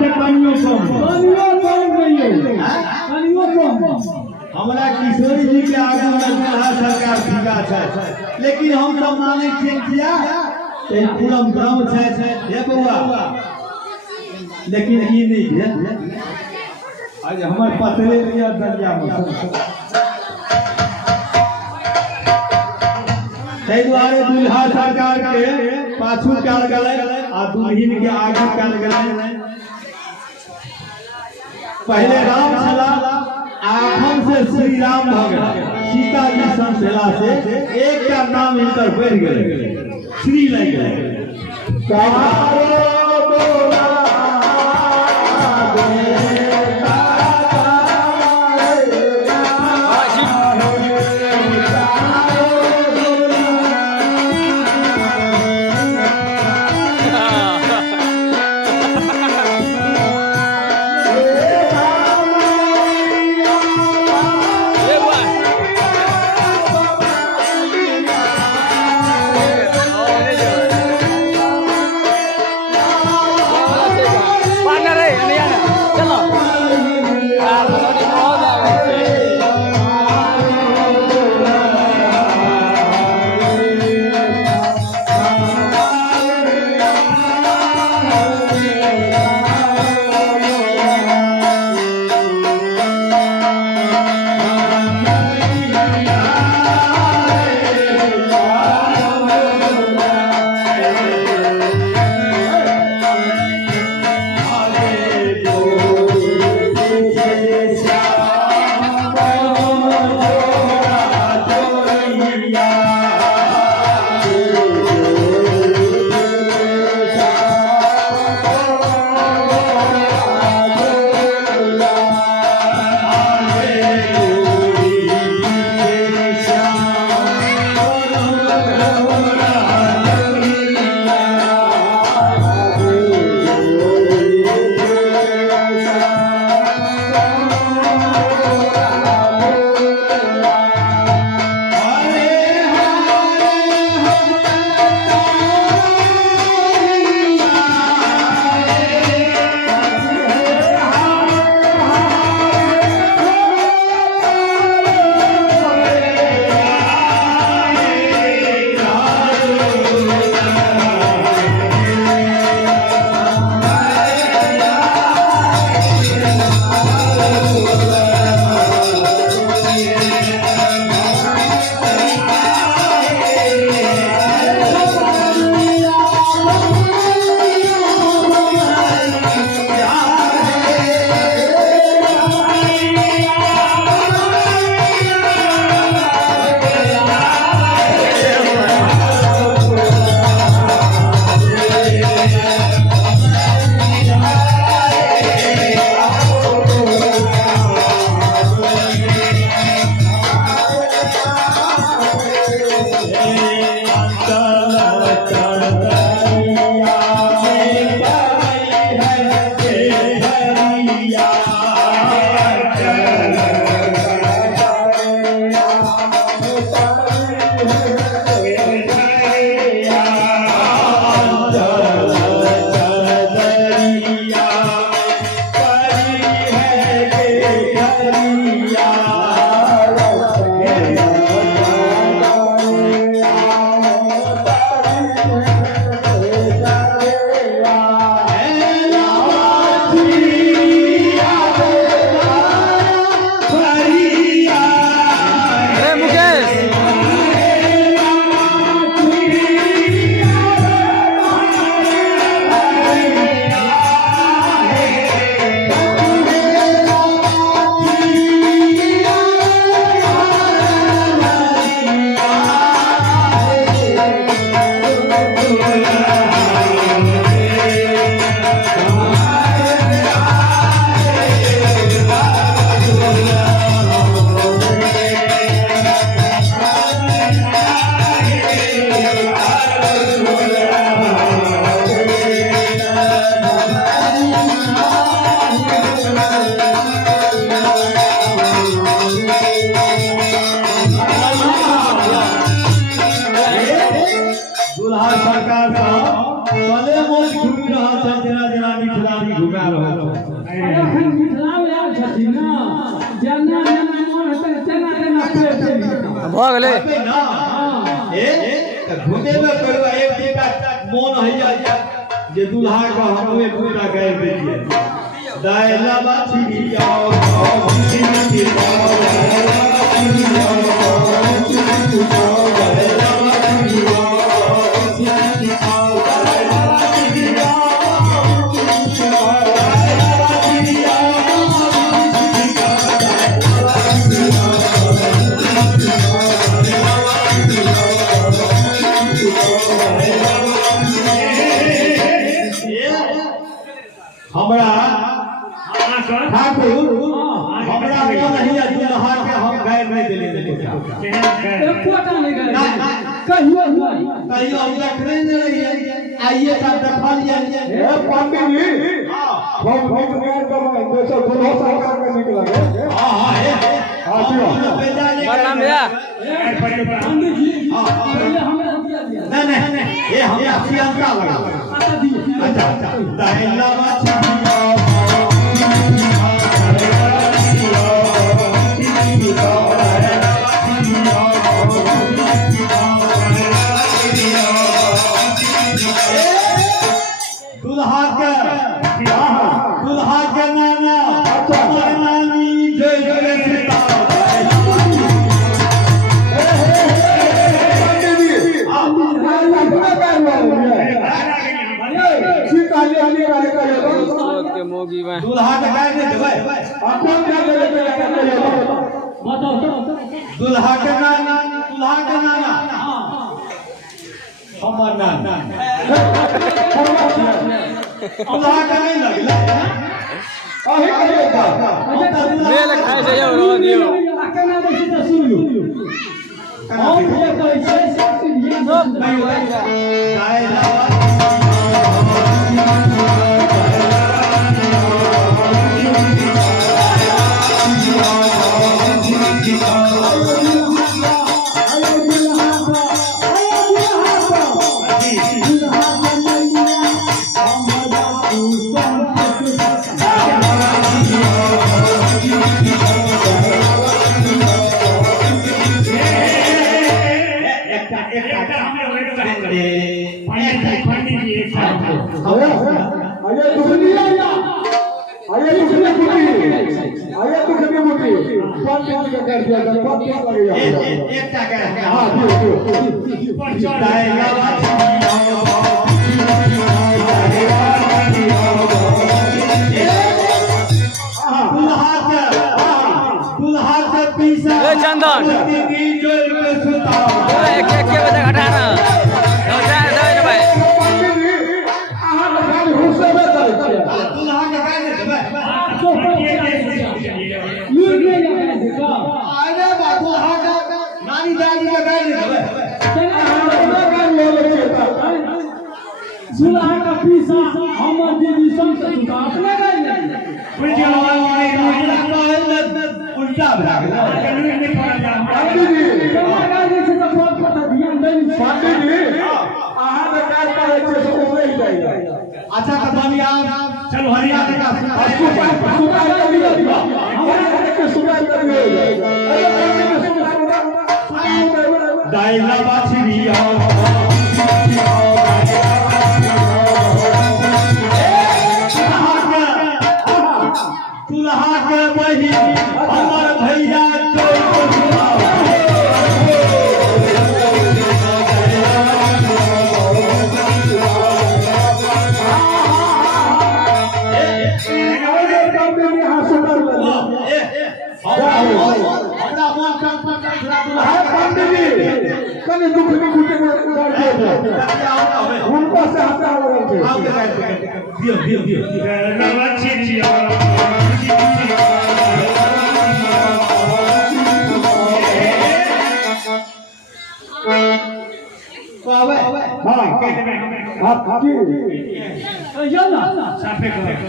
से कनियो कम नहीं है कनियो कम हमरा किशोर जी के आगे दुल्हा सरकार फीका छै लेकिन हम सब माने छियै किया ते पूरा गांव छै हे बउआ लेकिन ई नहीं है आज हमर पतले दिया दरिया में तै द्वारे दुल्हा सरकार के पाछू काल गले आ दुल्हिन के आगे काल गले पहले राम छला आखन से श्री राम भगत सीता जी संसेला से एक का नाम इनकर बढ़ गए श्री लग गए रहो। एखन मिथिला में आयल छथिन ना जेना जेना मोन हेतै तेना तेना पेट भऽ गेलै ना ए घुटेबे करबा एक टिका मोन होइया जे दुल्हा का हम एक टूटा गाय देलिए दायला बाछी आओ हमरा ठाकुर हमरा मन नहीं है दुल्हा के हम गाय नहीं देले एकोटा नहीं गए कहियो कहियो हम रखने नहीं रहिए आइए का देखा लिया ए पंडित जी हम गाय का जैसे दुल्हा सरकार में निकला हां जी प्रणाम भैया पंडित जी पहले हमें रुपया दिया नहीं ये हम असियंता लगा आता दिए अच्छा दाहिना बाछी दुल्हा के नाना नानी जय जय सीता के मोगी में दुल्हा के गाय नहीं देबै बताओ दुल्हा के नाना हमर नाना दुल्हा के नहीं लगलै ले ले खाए से यो रो दियो केना दै छी त सुन लो हम जे कहै छै से ये सब चंदन एक एक के बजे घटाना दो चार दो रे भाई दुल्हा के गाय नहीं देबै तो लूट ले जा अरे बा दुल्हा का नानी दादी के गाय नहीं देबै दुल्हा का पीसा हमर दीदी संग से अपने गाय नहीं उल्टा भए गेलै अच्छा तो बनिया चलो हरिया दाइला बाछी दुल्हा के बही हमर भैया हाँ